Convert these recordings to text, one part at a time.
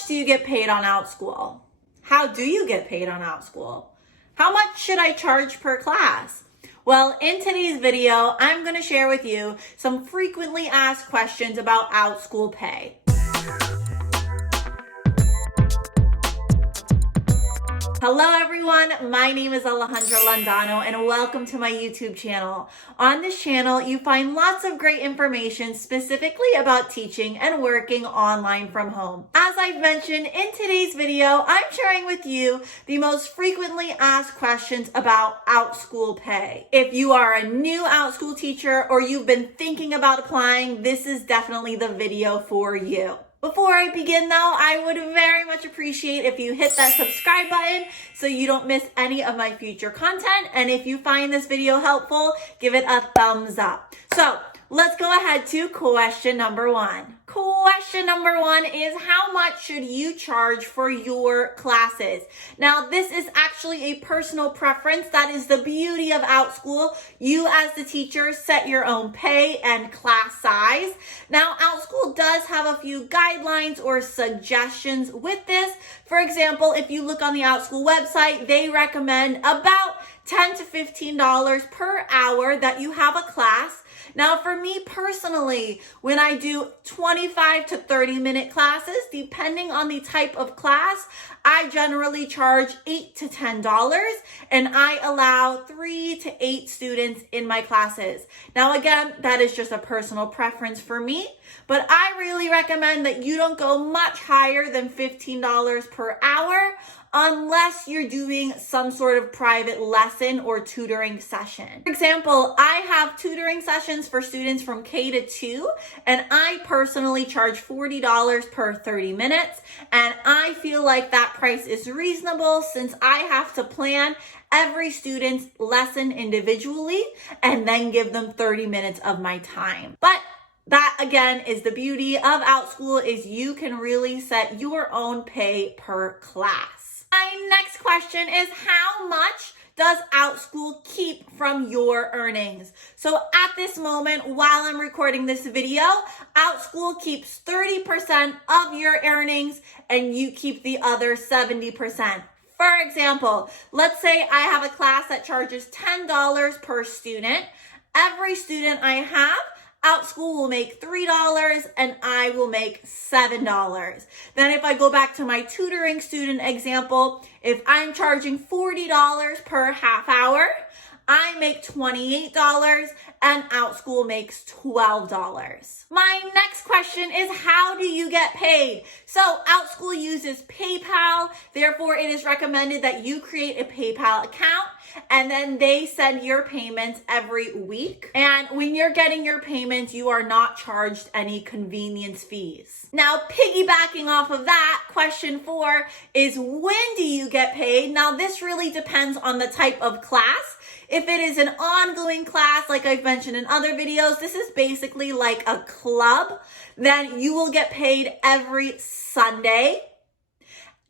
much do you get paid on OUTSCHOOL? How do you get paid on OUTSCHOOL? How much should I charge per class? Well, in today's video, I'm going to share with you some frequently asked questions about OUTSCHOOL pay. Hello everyone, my name is Alejandra Landano and welcome to my YouTube channel. On this channel, you find lots of great information specifically about teaching and working online from home. As I've mentioned in today's video, I'm sharing with you the most frequently asked questions about OUTSCHOOL pay. If you are a new OUTSCHOOL teacher or you've been thinking about applying, this is definitely the video for you. Before I begin though, I would very much appreciate if you hit that subscribe button so you don't miss any of my future content. And if you find this video helpful, give it a thumbs up. So let's go ahead to question number one. Question number one is, how much should you charge for your classes? Now, this is actually a personal preference. That is the beauty of OUTSCHOOL. You as the teacher set your own pay and class size. Now, OUTSCHOOL does have a few guidelines or suggestions with this. For example, if you look on the OUTSCHOOL website, they recommend about $10 to $15 per hour that you have a class. Now, for me personally, when I do 25 to 30-minute classes, depending on the type of class, I generally charge $8 to $10, and I allow 3 to 8 students in my classes. Now, again, that is just a personal preference for me, but I really recommend that you don't go much higher than $15 per hour unless you're doing some sort of private lesson or tutoring session. For example, I have tutoring sessions for students from K to 2, and I personally charge $40 per 30 minutes, and I feel like that price is reasonable since I have to plan every student's lesson individually and then give them 30 minutes of my time. But that, again, is the beauty of OUTSCHOOL, is you can really set your own pay per class. My next question is, how much does OUTSCHOOL keep from your earnings? So at this moment, while I'm recording this video, OUTSCHOOL keeps 30% of your earnings and you keep the other 70%. For example, let's say I have a class that charges $10 per student. Every student I have, OUTSCHOOL will make $3 and I will make $7. Then if I go back to my tutoring student example, if I'm charging $40 per half hour, I make $28 and OUTSCHOOL makes $12. My next question is, how do you get paid? So OUTSCHOOL uses PayPal. Therefore, it is recommended that you create a PayPal account and then they send your payments every week. And when you're getting your payments, you are not charged any convenience fees. Now, piggybacking off of that, question 4 is, when do you get paid? Now, this really depends on the type of class. If it is an ongoing class, like I've mentioned in other videos, this is basically like a club, then you will get paid every Sunday.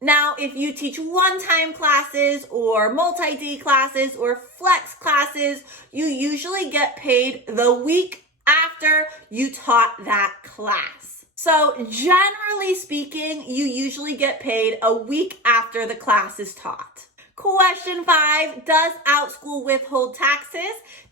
Now, if you teach one-time classes or multi-day classes or flex classes, you usually get paid the week after you taught that class. So generally speaking, you usually get paid a week after the class is taught. Question 5, does OUTSCHOOL withhold taxes?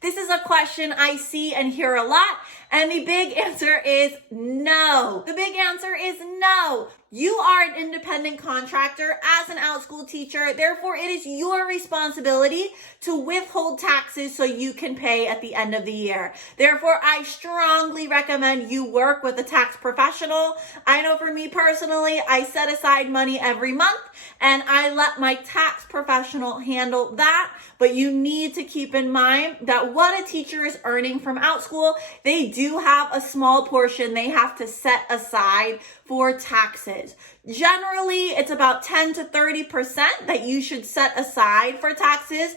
This is a question I see and hear a lot, and the big answer is no. The big answer is no. You are an independent contractor as an OUTSCHOOL teacher. Therefore, it is your responsibility to withhold taxes so you can pay at the end of the year. Therefore, I strongly recommend you work with a tax professional. I know for me personally, I set aside money every month and I let my tax professional handle that. But you need to keep in mind that what a teacher is earning from OUTSCHOOL, they do have a small portion they have to set aside for taxes. Generally, it's about 10 to 30% that you should set aside for taxes.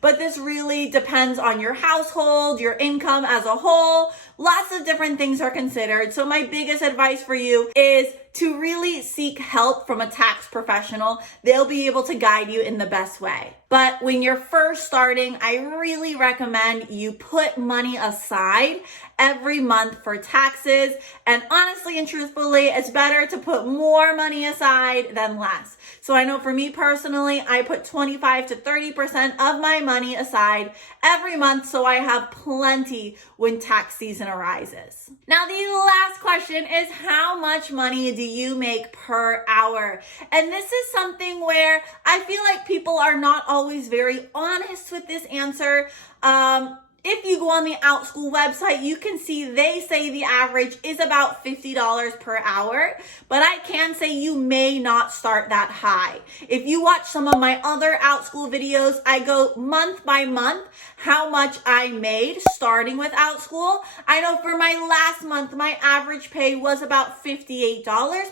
But this really depends on your household, your income as a whole. Lots of different things are considered. So my biggest advice for you is to really seek help from a tax professional. They'll be able to guide you in the best way. But when you're first starting, I really recommend you put money aside every month for taxes. And honestly and truthfully, it's better to put more money aside than less. So I know for me personally, I put 25 to 30% of my money aside every month so I have plenty when tax season arises. Now, the last question is, how much money do you make per hour? And this is something where I feel like people are not always very honest with this answer. If you go on the OUTSCHOOL website, you can see they say the average is about $50 per hour, but I can say you may not start that high. If you watch some of my other OUTSCHOOL videos, I go month by month how much I made starting with OUTSCHOOL. I know for my last month, my average pay was about $58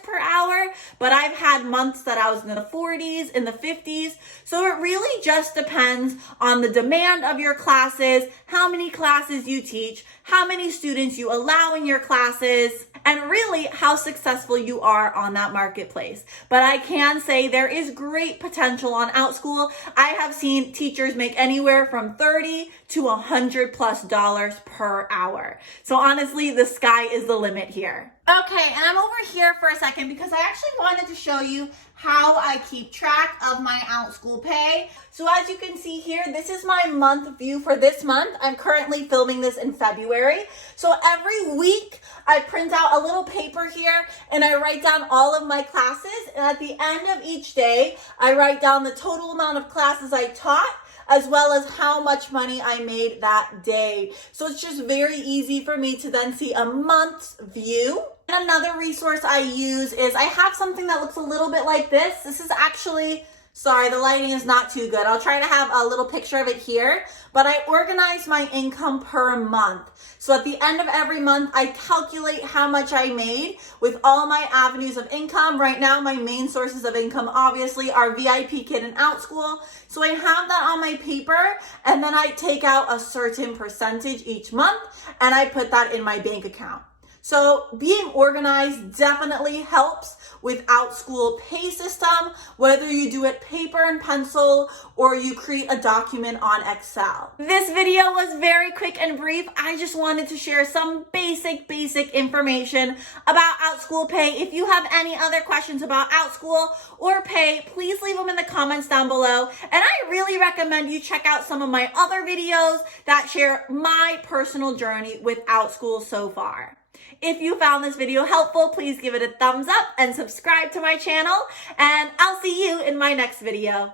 per hour, but I've had months that I was in the 40s, in the 50s. So it really just depends on the demand of your classes, how many classes you teach, how many students you allow in your classes, and really how successful you are on that marketplace. But I can say there is great potential on OUTSCHOOL. I have seen teachers make anywhere from $30 to $100+ per hour. So honestly, the sky is the limit here. Okay, and I'm over here for a second because I actually wanted to show you how I keep track of my OUTSCHOOL pay. So as you can see here, this is my month view for this month. I'm currently filming this in February. So every week I print out a little paper here and I write down all of my classes. And at the end of each day, I write down the total amount of classes I taught, as well as how much money I made that day. So it's just very easy for me to then see a month's view. And another resource I use is I have something that looks a little bit like this. This is actually, sorry, the lighting is not too good. I'll try to have a little picture of it here, but I organize my income per month. So at the end of every month, I calculate how much I made with all my avenues of income. Right now, my main sources of income obviously are VIP Kid and OUTSCHOOL. So I have that on my paper, and then I take out a certain percentage each month and I put that in my bank account. So being organized definitely helps with OUTSCHOOL pay system, whether you do it paper and pencil or you create a document on Excel. This video was very quick and brief. I just wanted to share some basic information about OUTSCHOOL pay. If you have any other questions about OUTSCHOOL or pay, please leave them in the comments down below. And I really recommend you check out some of my other videos that share my personal journey with OUTSCHOOL so far. If you found this video helpful, please give it a thumbs up and subscribe to my channel, and I'll see you in my next video.